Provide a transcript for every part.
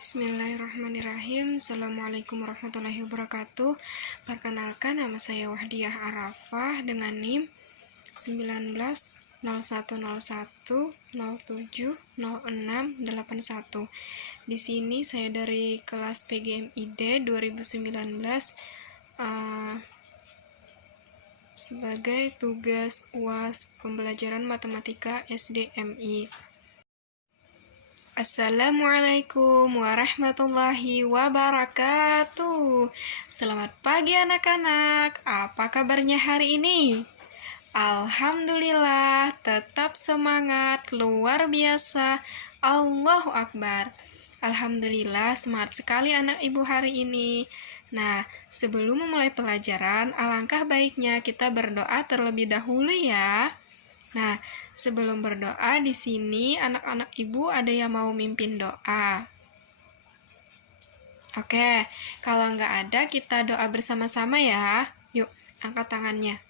Bismillahirrahmanirrahim. Assalamualaikum warahmatullahi wabarakatuh. Perkenalkan, nama saya Wahdiah Arafah dengan NIM 190101070681. Di sini saya dari kelas PGMID 2019 sebagai tugas UAS pembelajaran matematika SDMI. Assalamualaikum warahmatullahi wabarakatuh. Selamat pagi anak-anak. Apa kabarnya hari ini? Alhamdulillah, tetap semangat, luar biasa. Allahu Akbar. Alhamdulillah, semangat sekali anak ibu hari ini. Nah, sebelum memulai pelajaran, alangkah baiknya kita berdoa terlebih dahulu ya. Nah, sebelum berdoa di sini anak-anak ibu ada yang mau mimpin doa. Oke, kalau nggak ada kita doa bersama-sama ya. Yuk, angkat tangannya.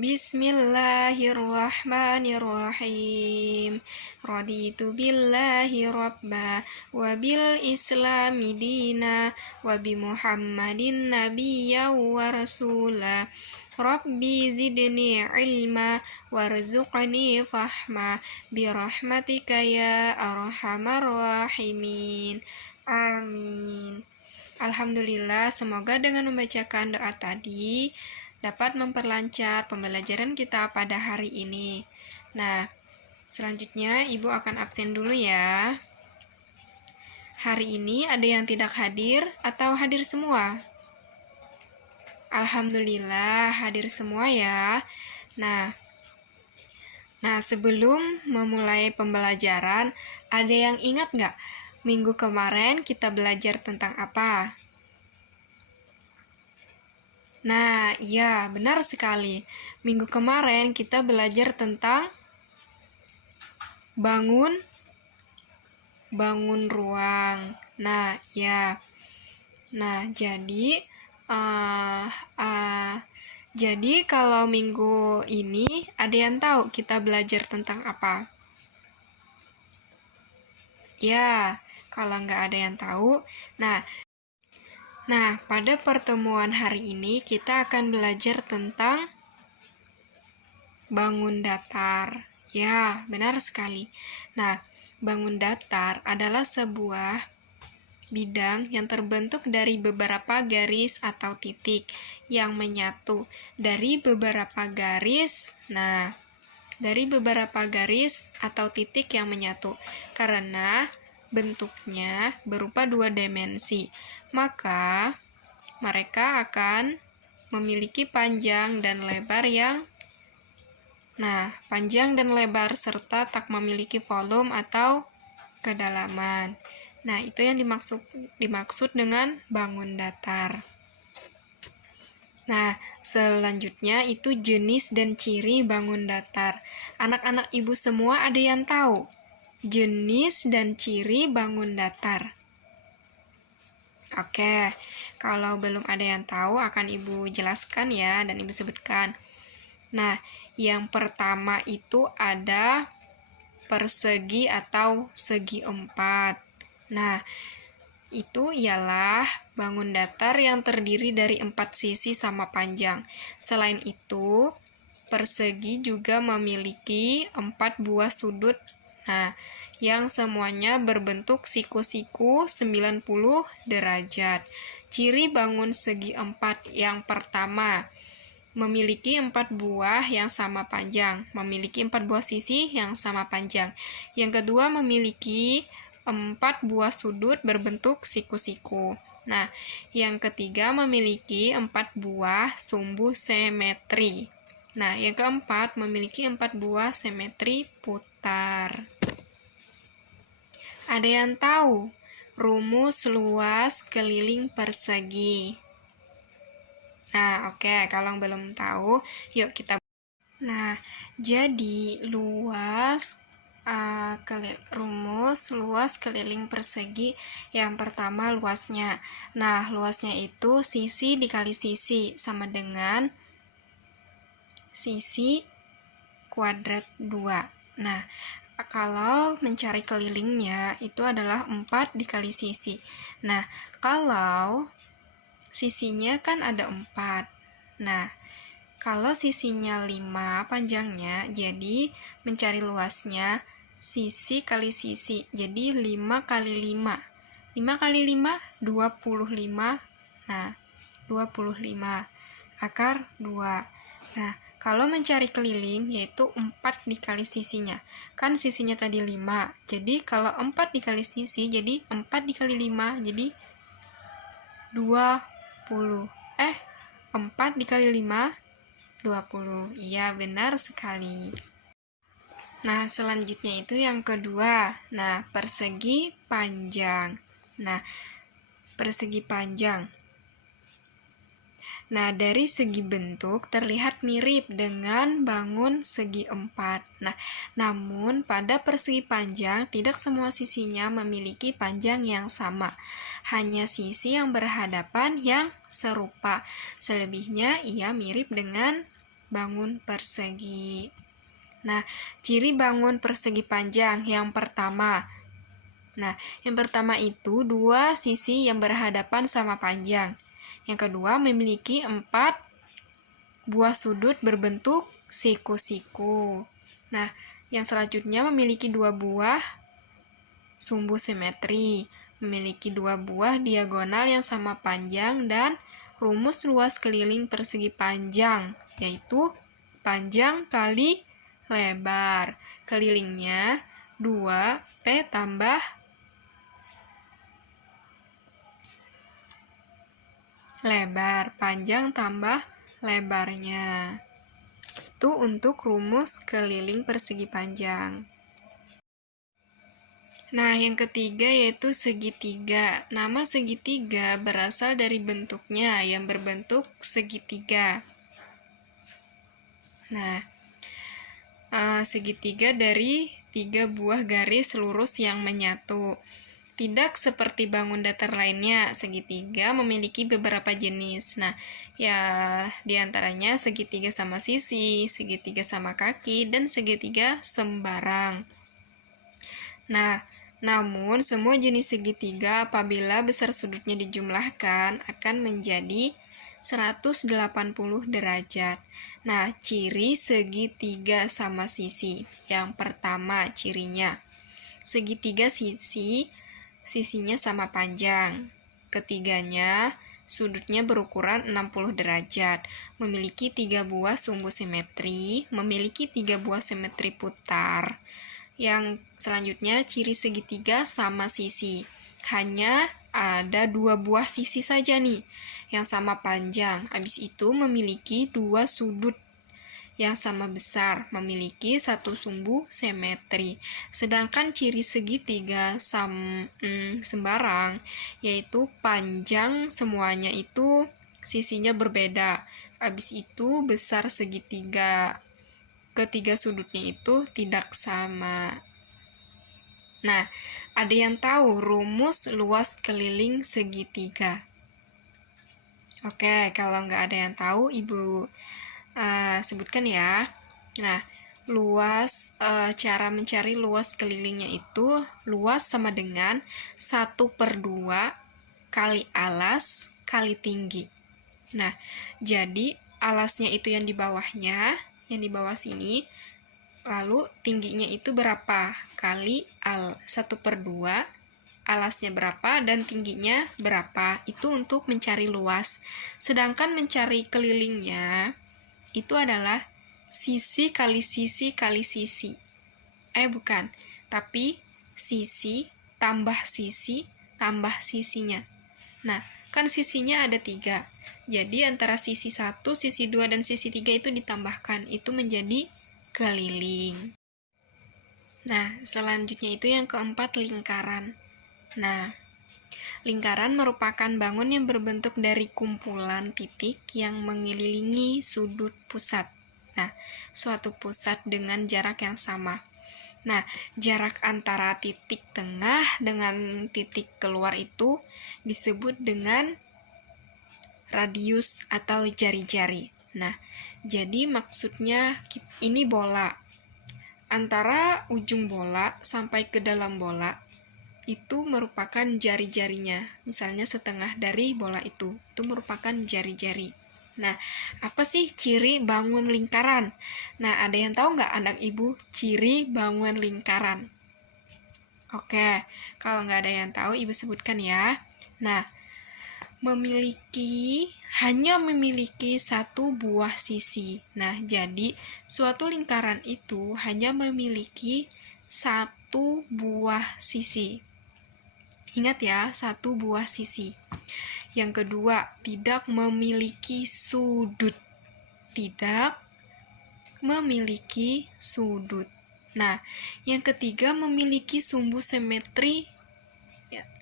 Bismillahirrahmanirrahim. Raditu billahi rabba wa bil islami dina wa bi Muhammadin nabiyya wa rasula. Rabbi zidni ilma warzuqni fahma birahmatika ya arhamar rahimin. Amin. Alhamdulillah, semoga dengan membacakan doa tadi dapat memperlancar pembelajaran kita pada hari ini. Nah, selanjutnya ibu akan absen dulu ya. Hari ini ada yang tidak hadir atau hadir semua? Alhamdulillah hadir semua ya. Nah, sebelum memulai pembelajaran, ada yang ingat nggak? Minggu kemarin kita belajar tentang apa? Nah, iya, benar sekali. Minggu kemarin kita belajar tentang bangun ruang. Nah, ya. Nah, jadi kalau minggu ini ada yang tahu kita belajar tentang apa? Ya, kalau nggak ada yang tahu. Nah, pada pertemuan hari ini kita akan belajar tentang bangun datar. Ya, benar sekali. Nah, bangun datar adalah sebuah bidang yang terbentuk dari beberapa garis atau titik yang menyatu dari beberapa garis. Nah, dari beberapa garis atau titik yang menyatu karena bentuknya berupa dua dimensi, maka mereka akan memiliki panjang dan lebar panjang dan lebar serta tak memiliki volume atau kedalaman. Nah, itu yang dimaksud dengan bangun datar. Nah, selanjutnya itu jenis dan ciri bangun datar. Anak-anak ibu semua ada yang tahu jenis dan ciri bangun datar? Oke, kalau belum ada yang tahu akan ibu jelaskan ya dan ibu sebutkan. Nah, yang pertama itu ada persegi atau segi empat. Nah, itu ialah bangun datar yang terdiri dari 4 sisi sama panjang. Selain itu, persegi juga memiliki 4 buah sudut. Nah, yang semuanya berbentuk siku-siku 90 derajat. Ciri bangun segi 4 yang pertama, memiliki 4 buah yang sama panjang, memiliki 4 buah sisi yang sama panjang. Yang kedua, memiliki 4 buah sudut berbentuk siku-siku. Nah, yang ketiga memiliki 4 buah sumbu simetri. Nah, yang keempat memiliki 4 buah simetri putar. Ada yang tahu rumus luas keliling persegi? Nah, oke, kalau belum tahu, yuk kita. Nah, jadi rumus luas keliling persegi yang pertama luasnya. Nah, luasnya itu sisi dikali sisi sama dengan sisi kuadrat 2. Nah, Kalau mencari kelilingnya itu adalah 4 dikali sisi. Nah, kalau sisinya kan ada 4. Nah, kalau sisinya 5 panjangnya, jadi mencari luasnya sisi kali sisi. Jadi 5 kali 5. 5 kali 5, 25. Nah, 25. Akar 2. Nah, kalau mencari keliling, yaitu 4 dikali sisinya. Kan sisinya tadi 5. Jadi, kalau 4 dikali sisi, jadi 4 dikali 5, jadi 20. 4 dikali 5, 20. Iya, benar sekali. Nah, selanjutnya itu yang kedua. Nah, persegi panjang. Nah, persegi panjang. Nah, dari segi bentuk terlihat mirip dengan bangun segi 4. Nah, namun pada persegi panjang tidak semua sisinya memiliki panjang yang sama. Hanya sisi yang berhadapan yang serupa. Selebihnya ia mirip dengan bangun persegi. Nah, ciri bangun persegi panjang yang pertama. Nah, yang pertama itu dua sisi yang berhadapan sama panjang. Yang kedua, memiliki 4 buah sudut berbentuk siku-siku. Nah, yang selanjutnya memiliki 2 buah sumbu simetri, memiliki 2 buah diagonal yang sama panjang, dan rumus luas keliling persegi panjang, yaitu panjang kali lebar. Kelilingnya 2P tambah lebar, panjang tambah lebarnya. Itu untuk rumus keliling persegi panjang. Nah, yang ketiga yaitu segitiga. Nama segitiga berasal dari bentuknya yang berbentuk segitiga. Nah, segitiga dari 3 buah garis lurus yang menyatu. Tidak seperti bangun datar lainnya, segitiga memiliki beberapa jenis. Nah, ya diantaranya segitiga sama sisi, segitiga sama kaki, dan segitiga sembarang. Nah, namun semua jenis segitiga apabila besar sudutnya dijumlahkan akan menjadi 180 derajat. Nah, ciri segitiga sama sisi. Yang pertama cirinya, segitiga sisinya sama panjang. Ketiganya, sudutnya berukuran 60 derajat, memiliki 3 buah sumbu simetri, memiliki 3 buah simetri putar. Yang selanjutnya, ciri segitiga sama sisi. Hanya ada 2 buah sisi saja nih, yang sama panjang. Habis itu memiliki 2 sudut yang sama besar, memiliki 1 sumbu simetri. Sedangkan ciri segitiga sembarang, yaitu panjang semuanya itu sisinya berbeda. Habis itu besar segitiga ketiga sudutnya itu tidak sama. Nah, ada yang tahu rumus luas keliling segitiga? Oke, kalau nggak ada yang tahu, Ibu sebutkan ya. Nah, cara mencari luas kelilingnya itu, luas sama dengan 1/2 kali alas kali tinggi. Nah, jadi alasnya itu yang di bawahnya, yang di bawah sini, lalu tingginya itu berapa kali 1/2, alasnya berapa dan tingginya berapa, itu untuk mencari luas. Sedangkan mencari kelilingnya itu adalah sisi kali sisi kali sisi. Bukan, tapi sisi tambah sisinya. Nah, kan sisinya ada 3. Jadi antara sisi 1, sisi 2, dan sisi 3 itu ditambahkan. Itu menjadi keliling. Nah, selanjutnya itu yang keempat, lingkaran. Nah, lingkaran merupakan bangun yang berbentuk dari kumpulan titik yang mengelilingi sudut pusat. Nah, suatu pusat dengan jarak yang sama. Nah, jarak antara titik tengah dengan titik keluar itu disebut dengan radius atau jari-jari. Nah, jadi maksudnya ini bola. antara ujung bola sampai ke dalam bola itu merupakan jari-jarinya. Misalnya setengah dari bola itu merupakan jari-jari. Nah, apa sih ciri bangun lingkaran? Nah, ada yang tahu nggak anak ibu ciri bangun lingkaran? Oke, kalau nggak ada yang tahu, ibu sebutkan ya. Nah, hanya memiliki satu buah sisi. Nah, jadi suatu lingkaran itu hanya memiliki satu buah sisi. Ingat ya, satu buah sisi. Yang kedua, tidak memiliki sudut. Tidak memiliki sudut. Nah, yang ketiga memiliki sumbu simetri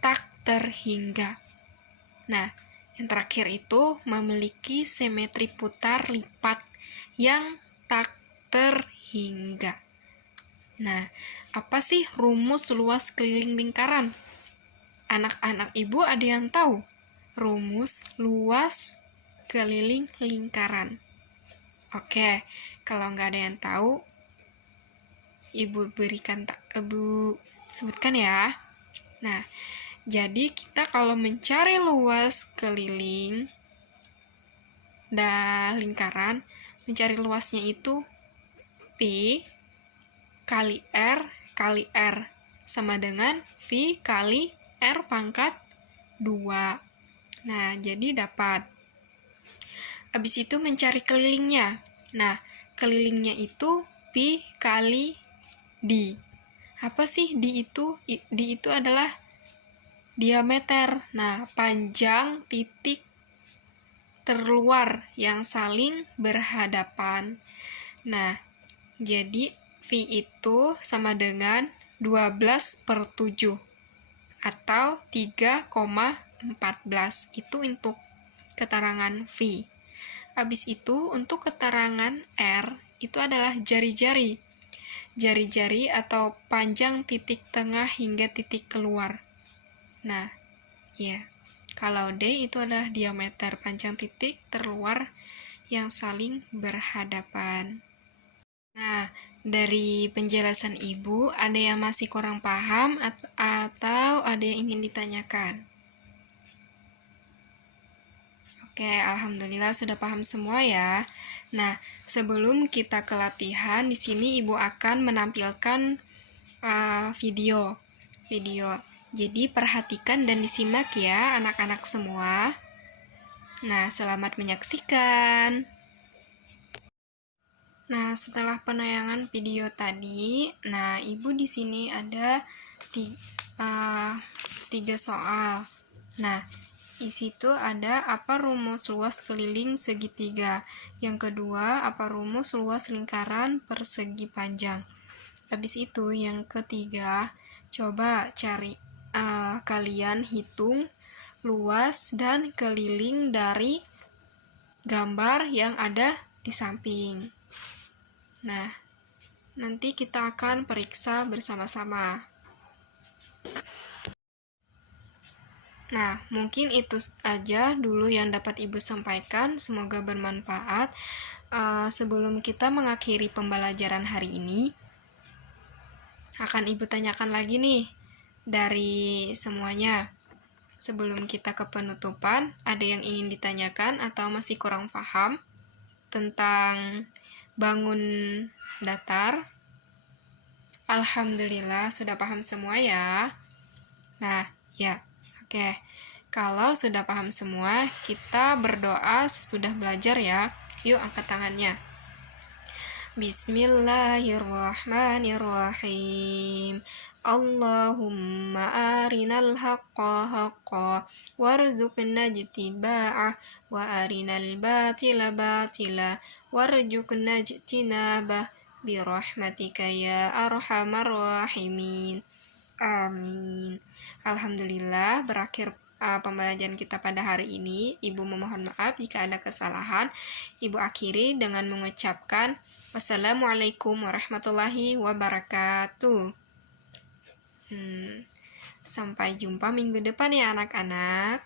tak terhingga. Nah, yang terakhir itu memiliki simetri putar lipat yang tak terhingga. Nah, apa sih rumus luas keliling lingkaran? Anak-anak ibu ada yang tahu rumus luas keliling lingkaran? Oke, kalau nggak ada yang tahu, ibu sebutkan ya. Nah, jadi kita kalau mencari luas keliling lingkaran, mencari luasnya itu P kali R kali R sama dengan V kali R pangkat 2. Nah, jadi dapat. Habis itu mencari kelilingnya. Nah, kelilingnya itu Pi kali D. Apa sih D itu? D itu adalah diameter. Nah, panjang titik terluar yang saling berhadapan. Nah, jadi V itu sama dengan 12/7 atau 3,14. Itu untuk keterangan V. Habis itu untuk keterangan R itu adalah jari-jari. Jari-jari atau panjang titik tengah hingga titik keluar. Nah, ya. Kalau D itu adalah diameter panjang titik terluar yang saling berhadapan. Nah, dari penjelasan ibu, ada yang masih kurang paham atau ada yang ingin ditanyakan? Oke, alhamdulillah sudah paham semua ya. Nah, sebelum kita ke latihan, di sini ibu akan menampilkan video. Jadi perhatikan dan disimak ya anak-anak semua. Nah, selamat menyaksikan. Nah, setelah penayangan video tadi, nah ibu di sini ada 3 soal. Nah, di situ ada apa rumus luas keliling segitiga. Yang kedua, apa rumus luas lingkaran persegi panjang. Habis itu yang ketiga, coba cari kalian hitung luas dan keliling dari gambar yang ada di samping. Nah, nanti kita akan periksa bersama-sama. Nah, mungkin itu aja dulu yang dapat ibu sampaikan. Semoga bermanfaat. Sebelum kita mengakhiri pembelajaran hari ini, akan ibu tanyakan lagi nih dari semuanya. Sebelum kita ke penutupan, ada yang ingin ditanyakan atau masih kurang paham tentang bangun datar? Alhamdulillah sudah paham semua ya. Nah, ya, oke. Kalau sudah paham semua, kita berdoa sesudah belajar ya. Yuk angkat tangannya. Bismillahirrahmanirrahim. Allahumma arinal haqqa haqqa warzuqna ijtiba'ah wa arinal batila batila warzuqna ijtinabah birahmatika ya arhamar rahimin. Amin. Alhamdulillah berakhir pembelajaran kita pada hari ini. Ibu memohon maaf jika ada kesalahan. Ibu akhiri dengan mengucapkan wassalamualaikum warahmatullahi wabarakatuh. Sampai jumpa minggu depan ya anak-anak.